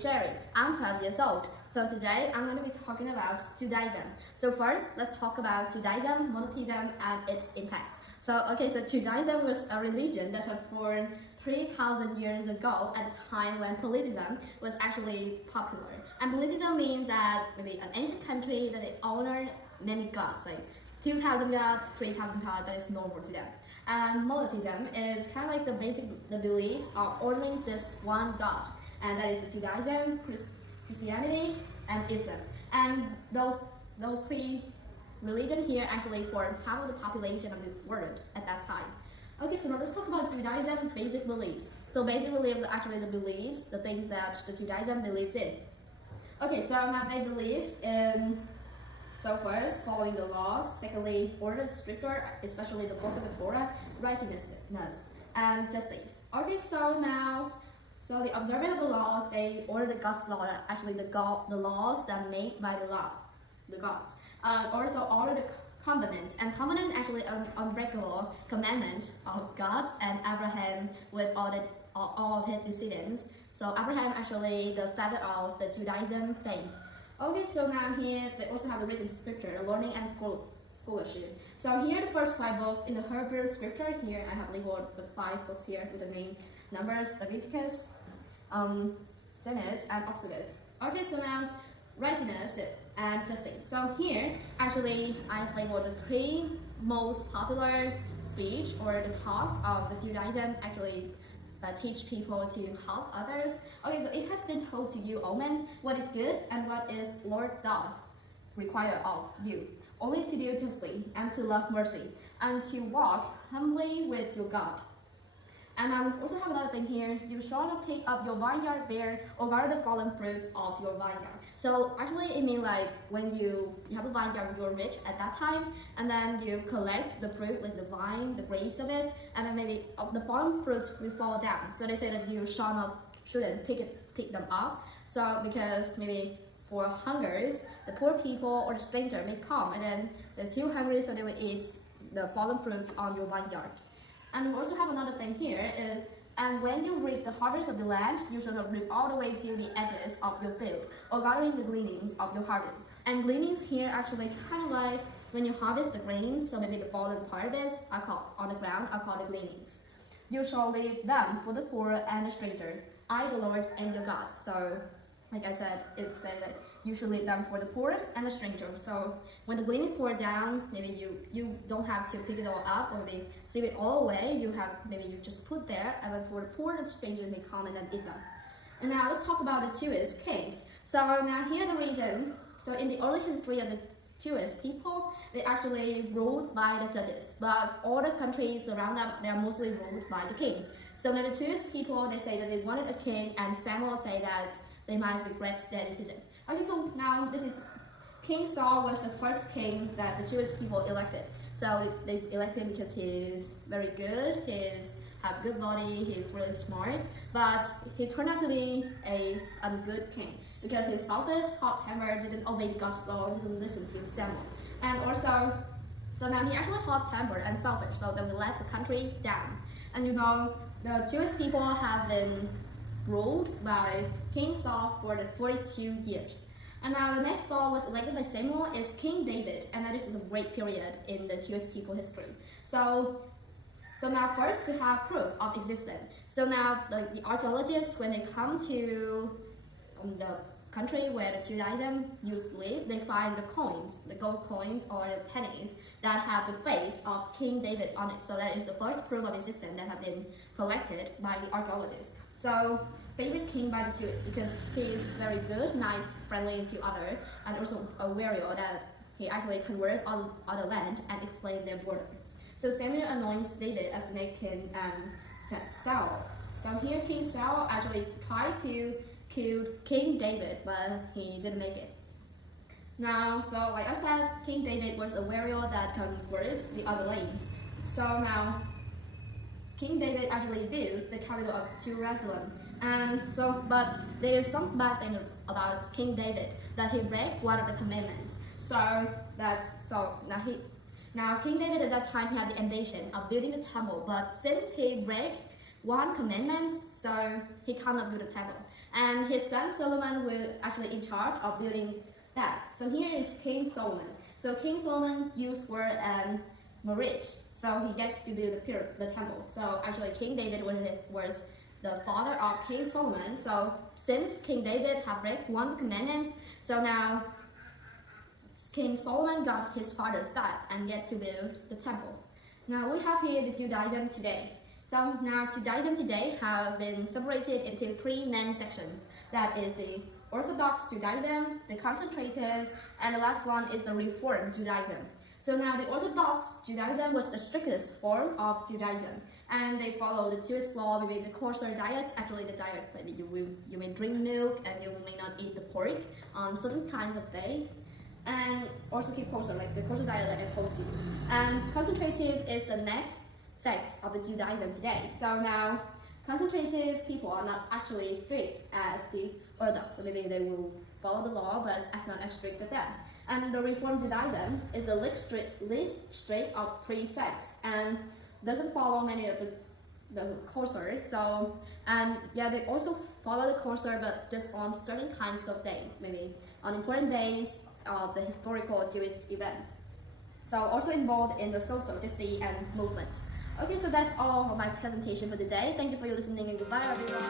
Sherry. I'm 12 years old. So today I'm going to be talking about Judaism. So first, let's talk about Judaism, monotheism, and its impact. So Judaism was a religion that was born 3,000 years ago at a time when polytheism was actually popular. And polytheism means that maybe an ancient country that they honor many gods, like 2,000 gods, 3,000 gods, that is normal to them. And monotheism is kind of like the beliefs of honoring just one god, and that is the Judaism, Christianity, and Islam. And those three religions here actually form half of the population of the world at that time. Okay, so now let's talk about Judaism basic beliefs. So basic beliefs are actually the beliefs, the things that the Judaism believes in. Okay, so now they believe in, so first, following the laws. Secondly, order stricter, especially the book of the Torah, righteousness, and justice. Okay, so the observance of the laws, they order the God's law, actually the laws that are made by the gods. Also order the covenant, and covenant actually an unbreakable commandment of God and Abraham with all of his descendants. So Abraham actually the father of the Judaism faith. Okay, so now here they also have the written scripture, the learning and scholarship. So here the first 5 books in the Hebrew scripture. Here I have labeled the 5 books here with the name Numbers, Leviticus, Genesis, and Exodus. Okay, so now righteousness and justice. So here actually I've labeled the 3 most popular speech or the talk of the Judaism actually teach people to help others. Okay, so it has been told to you, O man, what is good and what is Lord doth require of you, only to do justly and to love mercy and to walk humbly with your God. And now we also have another thing here. You shall not take up your vineyard bare or guard the fallen fruits of your vineyard. So actually it means like when you have a vineyard, you're rich at that time, and then you collect the fruit, like the vine, the grapes of it, and then maybe the fallen fruits will fall down. So they say that you shouldn't pick them up. So because maybe for hungers, the poor people or the stranger may come, and then they're too hungry, so they will eat the fallen fruits on your vineyard. And we also have another thing here is, and when you reap the harvest of the land, you shall not reap all the way to the edges of your field, or gathering the gleanings of your harvest. And gleanings here actually kind of like when you harvest the grain, so maybe the fallen part of it, on the ground, are called the gleanings. You shall leave them for the poor and the stranger. I, the Lord, am your God. So, like I said, it said that you should leave them for the poor and the stranger. So when the gleanings fall down, maybe you don't have to pick it all up or maybe save it all away. Maybe you just put there, and then for the poor and the stranger may come and then eat them. And now let's talk about the Jewish kings. So now here the reason. So in the early history of the Jewish people, they actually ruled by the judges, but all the countries around them, they are mostly ruled by the kings. So now the Jewish people, they say that they wanted a king, and Samuel say that they might regret their decision. Okay, so now this is King Saul was the first king that the Jewish people elected. So they elected him because he's very good, he's have good body, he's really smart, but he turned out to be a good king because he's selfish, hot-tempered, didn't obey God's law, didn't listen to Samuel. And also, so now he actually hot-tempered and selfish, so they will let the country down. And you know, the Jewish people have been ruled by King Saul for the 42 years. And now the next Saul was elected by Samuel is King David, and that is a great period in the Jewish people history. So now first to have proof of existence. So now the archaeologists, when they come to the country where the Judaism used to live, they find the coins, the gold coins or the pennies that have the face of King David on it. So that is the first proof of existence that have been collected by the archaeologists. So favorite king by the Jews because he is very good, nice, friendly to others, and also a warrior that he actually converted all the land and explained their border. So Samuel anoints David as the next king and Saul. So here King Saul actually tried to kill King David, but he didn't make it. Now, so like I said, King David was a warrior that converted the other lands. So now King David actually built the capital of Jerusalem. And so, but there is some bad thing about King David, that he broke one of the commandments. Now King David at that time he had the ambition of building the temple, but since he broke one commandment, so he cannot build a temple. And his son Solomon will actually in charge of building that. So here is King Solomon. So King Solomon used word and marriage, so he gets to build the temple. So actually King David was the father of King Solomon. So since King David have break one commandment, so now King Solomon got his father's style and get to build the temple. Now we have here the Judaism today. So now Judaism today have been separated into three main sections. That is the Orthodox Judaism, the Concentrative, and the last one is the Reform Judaism. So now the Orthodox Judaism was the strictest form of Judaism, and they follow the Jewish law, maybe the coarser diets. Actually, the diet, maybe you may drink milk and you may not eat the pork on certain kinds of days, and also keep kosher, like the kosher diet like I told you. And concentrative is the next sect of the Judaism today. So now concentrative people are not actually strict as the Orthodox, so maybe they will follow the law, but it's not as strict as them. And the Reform Judaism is the least strict of three sects and doesn't follow many of the kosher. So, and yeah, they also follow the kosher, but just on certain kinds of days, maybe on important days of the historical Jewish events. So also involved in the social justice and movement. Okay, so that's all of my presentation for today. Thank you for your listening and goodbye everyone.